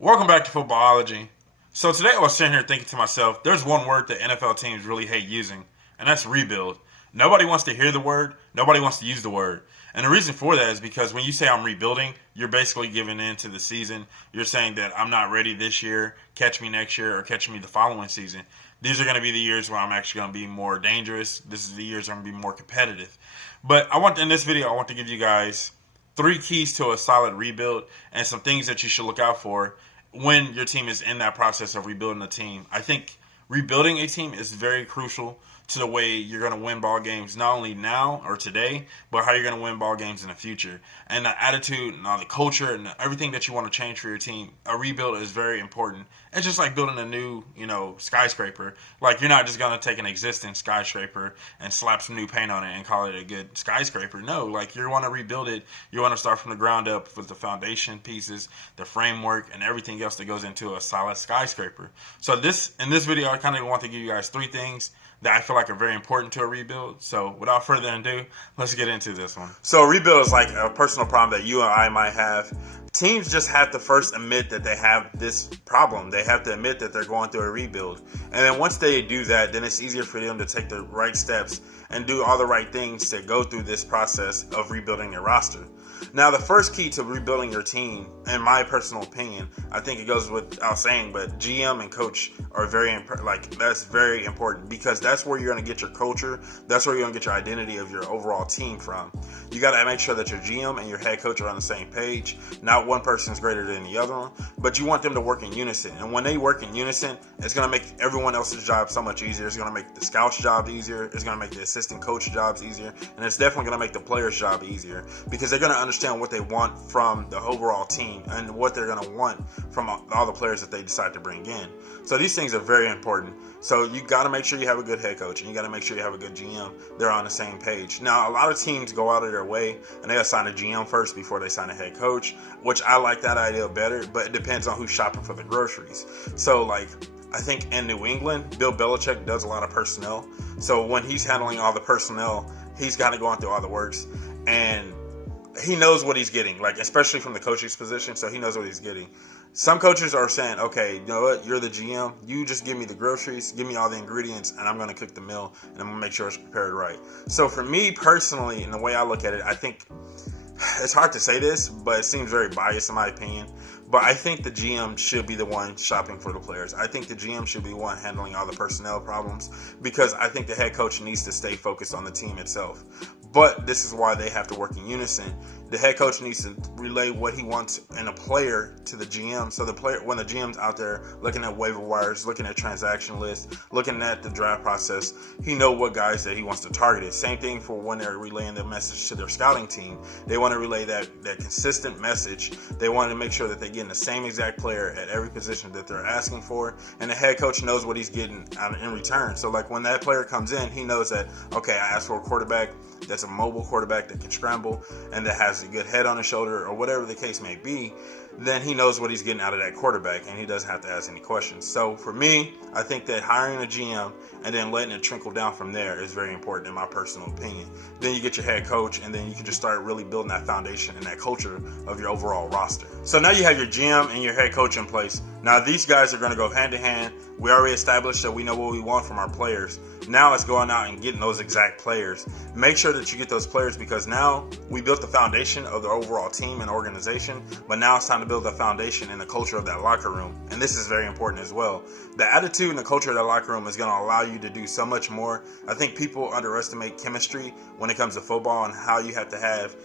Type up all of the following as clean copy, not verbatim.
Welcome back to Footballology. So today I was sitting here thinking to myself, there's one word that NFL teams really hate using, and that's rebuild. Nobody wants to hear the word, nobody wants to use the word. And the reason for that is because when you say I'm rebuilding, you're basically giving in to the season. You're saying that I'm not ready this year, catch me next year, or catch me the following season. These are going to be the years where I'm actually going to be more dangerous. This is the years I'm going to be more competitive. But in this video, I want to give you guys three keys to a solid rebuild and some things that you should look out for when your team is in that process of rebuilding a team. I think rebuilding a team is very crucial to the way you're going to win ball games, not only now or today, but how you're going to win ball games in the future. And the attitude and all the culture and everything that you want to change for your team, a rebuild is very important. It's just like building a new, skyscraper. Like, you're not just going to take an existing skyscraper and slap some new paint on it and call it a good skyscraper. No, like, you want to rebuild it. You want to start from the ground up with the foundation pieces, the framework, and everything else that goes into a solid skyscraper. So in this video, I kind of want to give you guys three things that I feel like are very important to a rebuild. So without further ado, let's get into this one. So a rebuild is like a personal problem that you and I might have. Teams just have to first admit that they have this problem. They have to admit that they're going through a rebuild. And then once they do that, then it's easier for them to take the right steps and do all the right things to go through this process of rebuilding their roster. Now, the first key to rebuilding your team, in my personal opinion, I think it goes without saying, but GM and coach are that's very important, because that's where you're going to get your culture. That's where you're going to get your identity of your overall team from. You got to make sure that your GM and your head coach are on the same page. Not one person is greater than the other one, but you want them to work in unison. And when they work in unison, it's going to make everyone else's job so much easier. It's going to make the scouts' job easier. It's going to make the assistant coach jobs easier. And it's definitely going to make the players' job easier, because they're going to understand what they want from the overall team and what they're going to want from all the players that they decide to bring in. So these things are very important. So you got to make sure you have a good head coach, and you got to make sure you have a good GM. They're on the same page. Now, a lot of teams go out of their way and they assign a GM first before they sign a head coach, which I like that idea better, but it depends on who's shopping for the groceries. So, I think in New England, Bill Belichick does a lot of personnel. So when he's handling all the personnel, he's kind of going through all the works, and he knows what he's getting, especially from the coaching's position, so he knows what he's getting. Some coaches are saying, okay, you know what, you're the GM, you just give me the groceries, give me all the ingredients, and I'm going to cook the meal, and I'm going to make sure it's prepared right. So for me personally, and the way I look at it, I think it's hard to say this, but it seems very biased in my opinion, but I think the GM should be the one shopping for the players. I think the GM should be the one handling all the personnel problems, because I think the head coach needs to stay focused on the team itself. But this is why they have to work in unison. The head coach needs to relay what he wants in a player to the GM. So when the GM's out there looking at waiver wires, looking at transaction lists, looking at the draft process, he knows what guys that he wants to target. Same thing for when they're relaying the message to their scouting team. They want to relay that consistent message. They want to make sure that they're getting the same exact player at every position that they're asking for, and the head coach knows what he's getting in return. So when that player comes in, he knows that, okay, I asked for a quarterback that's a mobile quarterback that can scramble and that has a good head on his shoulder, or whatever the case may be. Then he knows what he's getting out of that quarterback, and he doesn't have to ask any questions. So for me, I think that hiring a GM and then letting it trickle down from there is very important, in my personal opinion. Then you get your head coach, and then you can just start really building that foundation and that culture of your overall roster. So now you have your GM and your head coach in place. Now these guys are going to go hand in hand. We already established that we know what we want from our players. Now it's going out and getting those exact players. Make sure that you get those players, because now we built the foundation of the overall team and organization, but now it's time to build the foundation and the culture of that locker room. And this is very important as well. The attitude and the culture of that locker room is going to allow you to do so much more. I think people underestimate chemistry when it comes to football, and how you have to have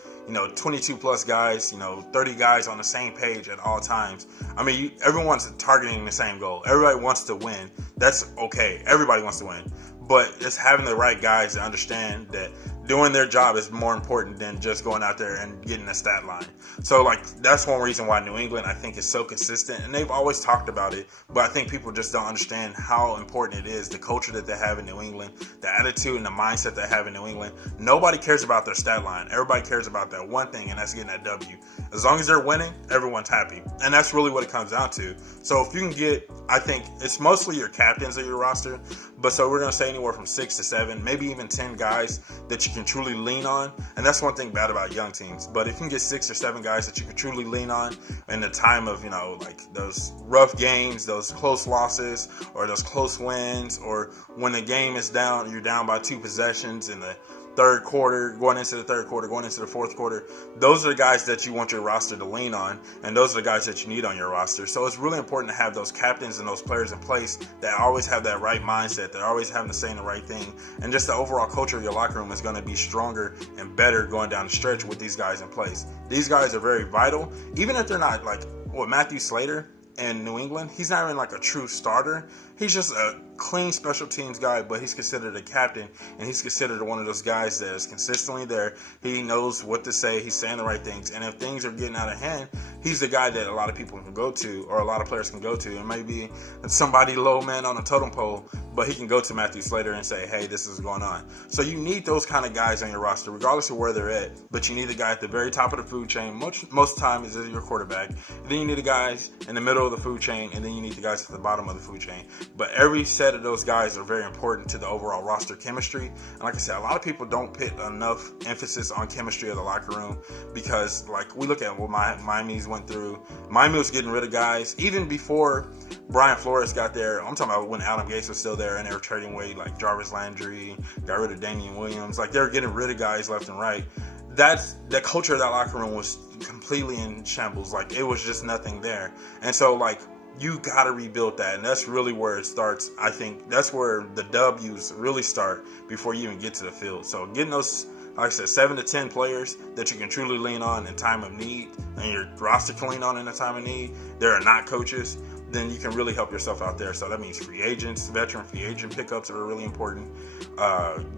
22 plus guys, 30 guys on the same page at all times. I mean, everyone's targeting the same goal. Everybody wants to win. That's okay. Everybody wants to win. But it's having the right guys to understand that doing their job is more important than just going out there and getting a stat line. So that's one reason why New England, I think, is so consistent, and they've always talked about it, but I think people just don't understand how important it is, the culture that they have in New England, the attitude and the mindset they have in New England. Nobody cares about their stat line. Everybody cares about that one thing, and that's getting that W. As long as they're winning, everyone's happy, and that's really what it comes down to. So if you can get, I think it's mostly your captains of your roster, but so we're going to say anywhere from 6 to 7, maybe even 10 guys that you can truly lean on. And that's one thing bad about young teams. But if you can get 6 or 7 guys that you can truly lean on in the time of, like those rough games, those close losses, or those close wins, or when the game is down, you're down by 2 possessions in the third quarter, going into the third quarter, going into the fourth quarter, those are the guys that you want your roster to lean on, and those are the guys that you need on your roster. So it's really important to have those captains and those players in place that always have that right mindset, they're always having to say the right thing, and just the overall culture of your locker room is going to be stronger and better going down the stretch with these guys in place. These guys are very vital, even if they're not like Matthew Slater in New England. He's not even like a true starter. He's just a clean special teams guy, but he's considered a captain, and he's considered one of those guys that is consistently there. He knows what to say. He's saying the right things, and if things are getting out of hand, he's the guy that a lot of people can go to, or a lot of players can go to. It may be somebody low man on a totem pole, but he can go to Matthew Slater and say, hey, this is going on. So you need those kind of guys on your roster, regardless of where they're at, but you need the guy at the very top of the food chain. Most time is your quarterback. And then you need the guys in the middle of the food chain, and then you need the guys at the bottom of the food chain. But every set of those guys are very important to the overall roster chemistry. And like I said, a lot of people don't put enough emphasis on chemistry of the locker room, because like we look at what Miami's went through. Miami was getting rid of guys even before Brian Flores got there. I'm talking about when Adam Gase was still there, and they were trading away like Jarvis Landry, got rid of Damian Williams. Like they were getting rid of guys left and right. That's the culture of that locker room was completely in shambles. Like it was just nothing there. And so like you got to rebuild that, and that's really where it starts. I think that's where the W's really start before you even get to the field. So getting those, like I said, 7 to 10 players that you can truly lean on in time of need, and your roster can lean on in a time of need, there are not coaches, then you can really help yourself out there. So that means free agents, veteran free agent pickups are really important.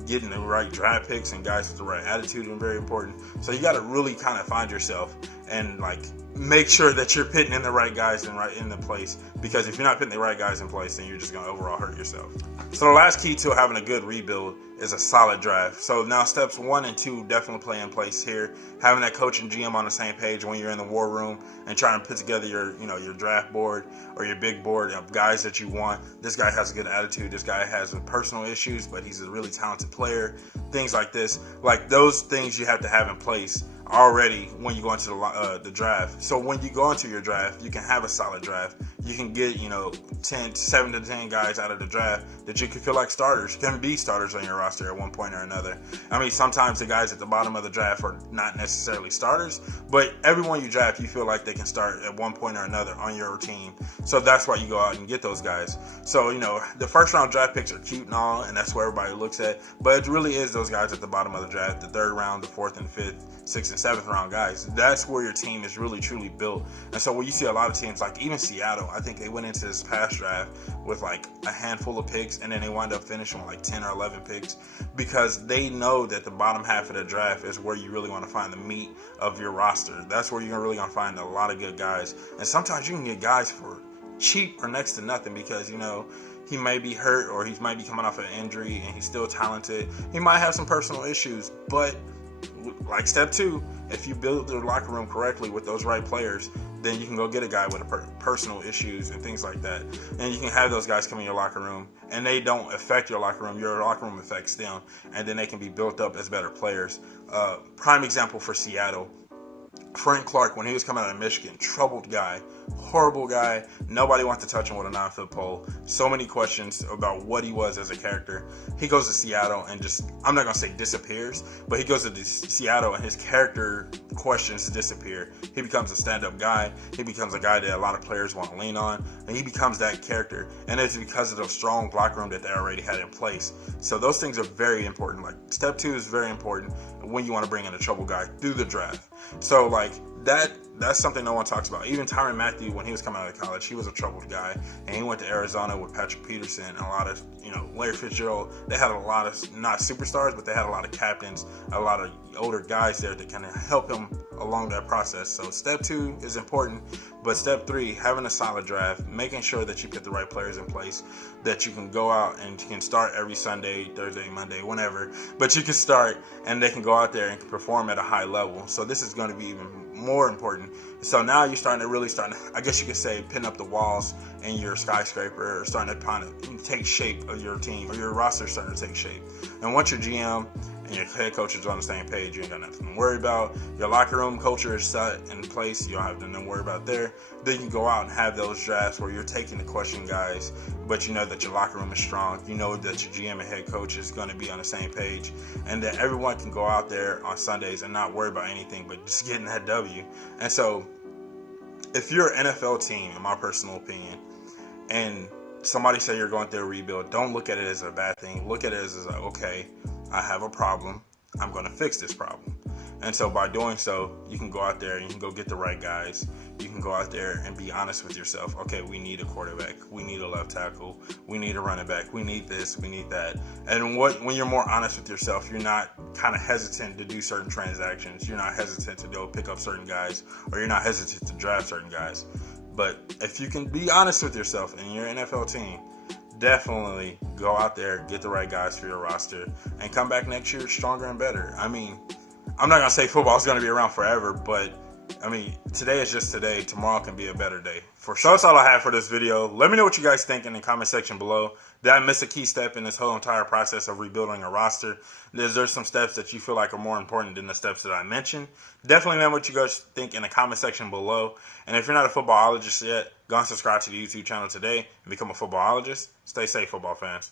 Getting the right draft picks and guys with the right attitude are very important. So you got to really kind of find yourself and like make sure that you're putting in the right guys in the place, because if you're not putting the right guys in place, then you're just going to overall hurt yourself. So the last key to having a good rebuild is a solid draft. So now steps 1 and 2 definitely play in place here. Having that coach and GM on the same page when you're in the war room and trying to put together your draft board or your big board of guys that you want. This guy has a good attitude. This guy has personal issues, but he's a really talented player. Things like this, like those things you have to have in place already when you go into the draft. So when you go into your draft, you can have a solid draft. You can get 7 to 10 guys out of the draft that you can feel like starters, can be starters on your roster at one point or another. I mean, sometimes the guys at the bottom of the draft are not necessarily starters, but everyone you draft, you feel like they can start at one point or another on your team. So that's why you go out and get those guys. So the first round draft picks are cute and all, and that's where everybody looks at, but it really is those guys at the bottom of the draft, the third round, the fourth and fifth, 6th and 7th round guys. That's where your team is really truly built. And so when you see a lot of teams, like even Seattle, I think they went into this past draft with like a handful of picks, and then they wind up finishing with like 10 or 11 picks, because they know that the bottom half of the draft is where you really want to find the meat of your roster. That's where you're really going to find a lot of good guys. And sometimes you can get guys for cheap or next to nothing, because he may be hurt, or he might be coming off an injury and he's still talented. He might have some personal issues, but like step 2, if you build the locker room correctly with those right players, then you can go get a guy with personal issues and things like that. And you can have those guys come in your locker room, and they don't affect your locker room. Your locker room affects them, and then they can be built up as better players. Prime example for Seattle, Frank Clark, when he was coming out of Michigan, troubled guy, horrible guy. Nobody wants to touch him with a 9-foot pole. So many questions about what he was as a character. He goes to Seattle and just, I'm not going to say disappears, but he goes to Seattle and his character questions disappear. He becomes a stand-up guy. He becomes a guy that a lot of players want to lean on, and he becomes that character. And it's because of the strong locker room that they already had in place. So those things are very important. Like step 2 is very important when you want to bring in a trouble guy through the draft. So like that's something no one talks about. Even Tyrann Mathieu, when he was coming out of college, he was a troubled guy, and he went to Arizona with Patrick Peterson and a lot of Larry Fitzgerald. They had a lot of not superstars, but they had a lot of captains, a lot of older guys there that kind of help him along that process. So step 2 is important, but step 3, having a solid draft, making sure that you put the right players in place, that you can go out and you can start every Sunday, Thursday, Monday, whenever, but you can start and they can go out there and perform at a high level. So this is going to be even more important. So now you're starting to, I guess you could say, pin up the walls in your skyscraper, or starting to kind of take shape of your team, or your roster starting to take shape. And once your GM and your head coach is on the same page, you ain't got nothing to worry about. Your locker room culture is set in place. You don't have nothing to worry about there. Then you can go out and have those drafts where you're taking the question guys, but you know that your locker room is strong. You know that your GM and head coach is going to be on the same page, and that everyone can go out there on Sundays and not worry about anything but just getting that W. And so if you're an NFL team, in my personal opinion, and somebody say you're going through a rebuild, don't look at it as a bad thing. Look at it as like, okay, I have a problem. I'm going to fix this problem. And so by doing so, you can go out there and you can go get the right guys. You can go out there and be honest with yourself. Okay, we need a quarterback. We need a left tackle. We need a running back. We need this. We need that. And when you're more honest with yourself, you're not kind of hesitant to do certain transactions. You're not hesitant to go pick up certain guys, or you're not hesitant to draft certain guys. But if you can be honest with yourself and your NFL team, definitely go out there, get the right guys for your roster, and come back next year stronger and better. I mean, I'm not going to say football is going to be around forever, but I mean, today is just today. Tomorrow can be a better day. For sure. So that's all I have for this video. Let me know what you guys think in the comment section below. Did I miss a key step in this whole entire process of rebuilding a roster? Is there some steps that you feel like are more important than the steps that I mentioned? Definitely let me know what you guys think in the comment section below. And if you're not a footballologist yet, go and subscribe to the YouTube channel today and become a footballologist. Stay safe, football fans.